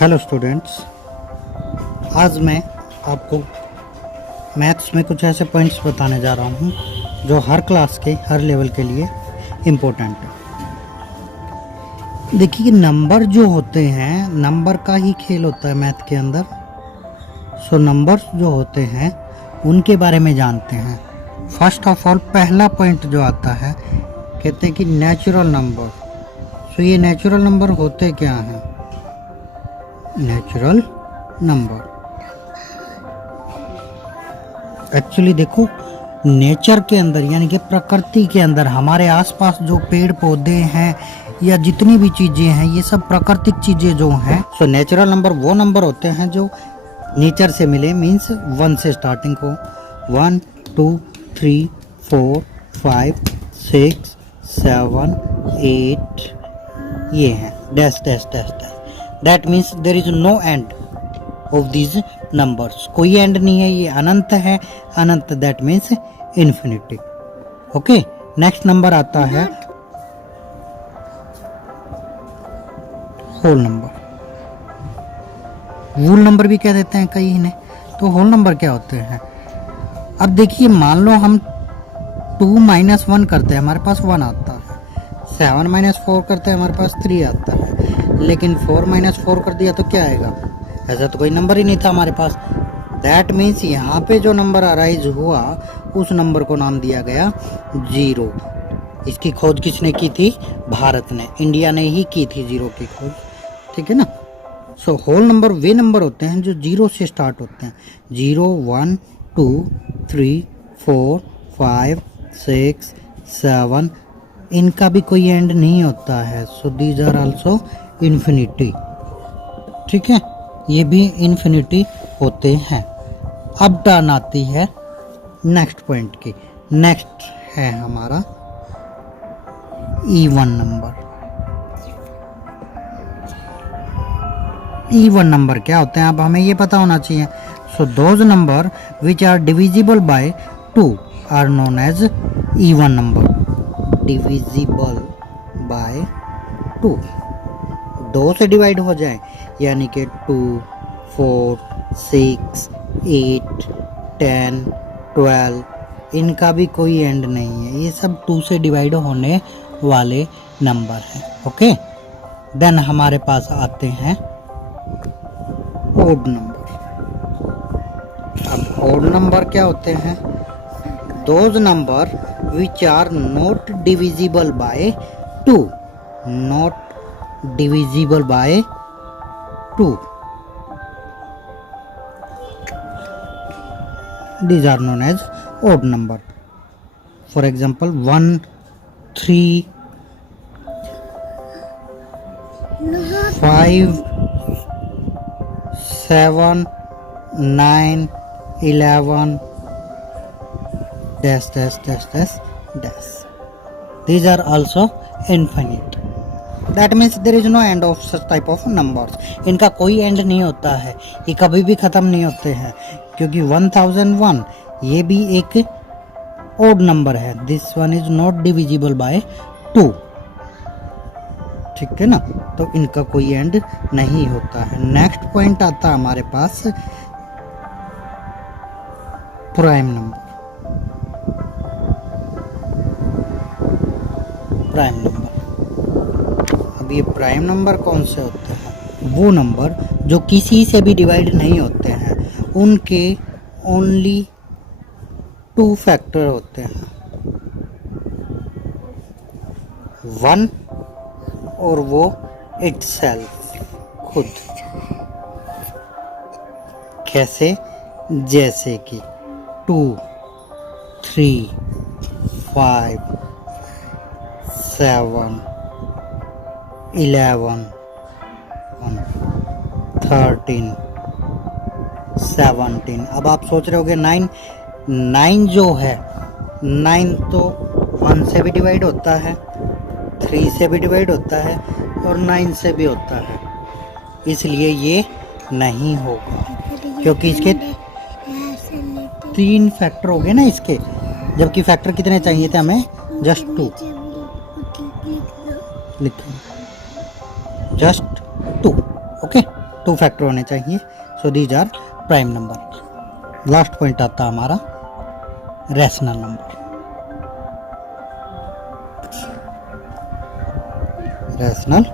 Hello students, आज मैं आपको मैथ्स में कुछ ऐसे पॉइंट्स बताने जा रहा हूँ जो हर क्लास के हर लेवल के लिए इम्पोर्टेंट है। देखिए, नंबर जो होते हैं, नंबर का ही खेल होता है मैथ के अंदर। सो नंबर्स जो होते हैं उनके बारे में जानते हैं। फर्स्ट ऑफ ऑल पहला पॉइंट जो आता है, कहते हैं कि नेचुरल नंबर। सो ये नेचुरल नंबर होते क्या हैं? नेचुरल नंबर एक्चुअली देखो, नेचर के अंदर यानी कि प्रकृति के अंदर हमारे आसपास जो पेड़ पौधे हैं या जितनी भी चीजें हैं, ये सब प्राकृतिक चीजें जो हैं। सो नेचुरल नंबर वो नंबर होते हैं जो नेचर से मिले, मीन्स 1 से स्टार्टिंग हो। 1 2 3 4 5 6 7 8 ये हैं dash dash dash dash. That means there is no end of these numbers. कोई एंड नहीं है, ये अनंत है। अनंत that means infinity. Okay, next number आता है होल नंबर। वूल नंबर भी कह देते हैं कई इन्हें। तो होल नंबर क्या होते हैं? अब देखिए, मान लो हम 2 - 1 करते हैं, हमारे पास 1 आता है। 7 - 4 करते हैं, हमारे पास 3 आता है। लेकिन 4 - 4 कर दिया तो क्या आएगा? ऐसा तो कोई नंबर ही नहीं था हमारे पास। दैट मीन्स यहाँ पे जो नंबर अराइज हुआ उस नंबर को नाम दिया गया 0। इसकी खोज किसने की थी? भारत ने, इंडिया ने ही की थी 0 की खोज। ठीक है ना? सो होल नंबर वे नंबर होते हैं जो 0 से स्टार्ट होते हैं। 0 1 2 3 4 5 6 7, इनका भी कोई एंड नहीं होता है। So these are also infinity. ठीक है, ये भी इन्फिनिटी होते हैं। अब टर्न आती है नेक्स्ट पॉइंट की। नेक्स्ट है हमारा इवन नंबर। इवन नंबर क्या होते हैं? अब हमें ये पता होना चाहिए। So those number which are divisible by 2 are known as even number. Divisible by 2, 2 से डिवाइड हो जाए, यानी कि 2 4 6 8 10 12, इनका भी कोई एंड नहीं है। ये सब 2 से डिवाइड होने वाले नंबर हैं। ओके, देन हमारे पास आते हैं ओड नंबर। अब ओड नंबर क्या होते हैं? Those number which are not divisible by 2, not divisible by 2. These are known as odd number. For example, 1 3 5 7 9 11 dash dash dash dash dash. These are also infinite. That means there is no end of such type of numbers. इनका कोई end नहीं होता है, ये कभी भी ख़त्म नहीं होते हैं, क्योंकि 1001 ये भी एक ओड नंबर है। This one is not divisible by 2। ठीक है ना? तो इनका कोई एंड नहीं होता है। नेक्स्ट पॉइंट आता है हमारे पास प्राइम नंबर। प्राइम नंबर, ये प्राइम नंबर कौन से होते हैं? वो नंबर जो किसी से भी डिवाइड नहीं होते हैं, उनके ओनली 2 फैक्टर होते हैं, 1 और वो इटसेल्फ, खुद। कैसे? जैसे कि 2 3 5 7 11 13 17। अब आप सोच रहे होगे 9 जो है, 9 तो 1 से भी डिवाइड होता है, 3 से भी डिवाइड होता है और 9 से भी होता है। इसलिए ये नहीं होगा, क्योंकि इसके 3 फैक्टर हो गए ना इसके, जबकि फैक्टर कितने चाहिए थे हमें? जस्ट 2। लिखें जस्ट 2। ओके, 2 फैक्टर होने चाहिए. So these are prime number. Last point आता है हमारा rational number. Rational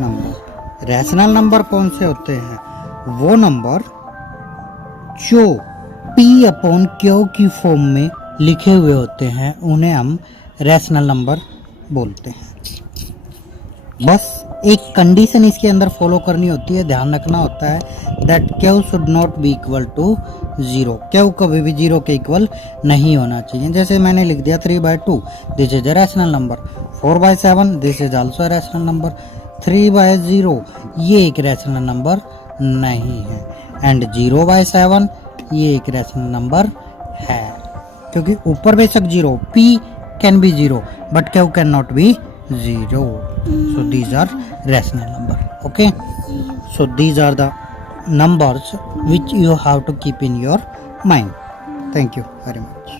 number. Rational number कौन से होते हैं? वो नंबर जो P अपॉन Q की फॉर्म में लिखे हुए होते हैं उन्हें हम रैशनल नंबर बोलते हैं. बस एक कंडीशन इसके अंदर फॉलो करनी होती है, ध्यान रखना होता है that Q should not be equal to 0. Q कभी भी 0 के इक्वल नहीं होना चाहिए. जैसे मैंने लिख दिया 3/2, this is a rational number. 4/7, this is also a rational number. 3/0 ये एक रैशनल नंबर नहीं है. एंड 0/7 ये एक रैशनल नंबर है, क्योंकि ऊपर बेशक 0, P can be 0 but Q can not be 0. So these are rational number. Okay, so these are the numbers which you have to keep in your mind. Thank you very much.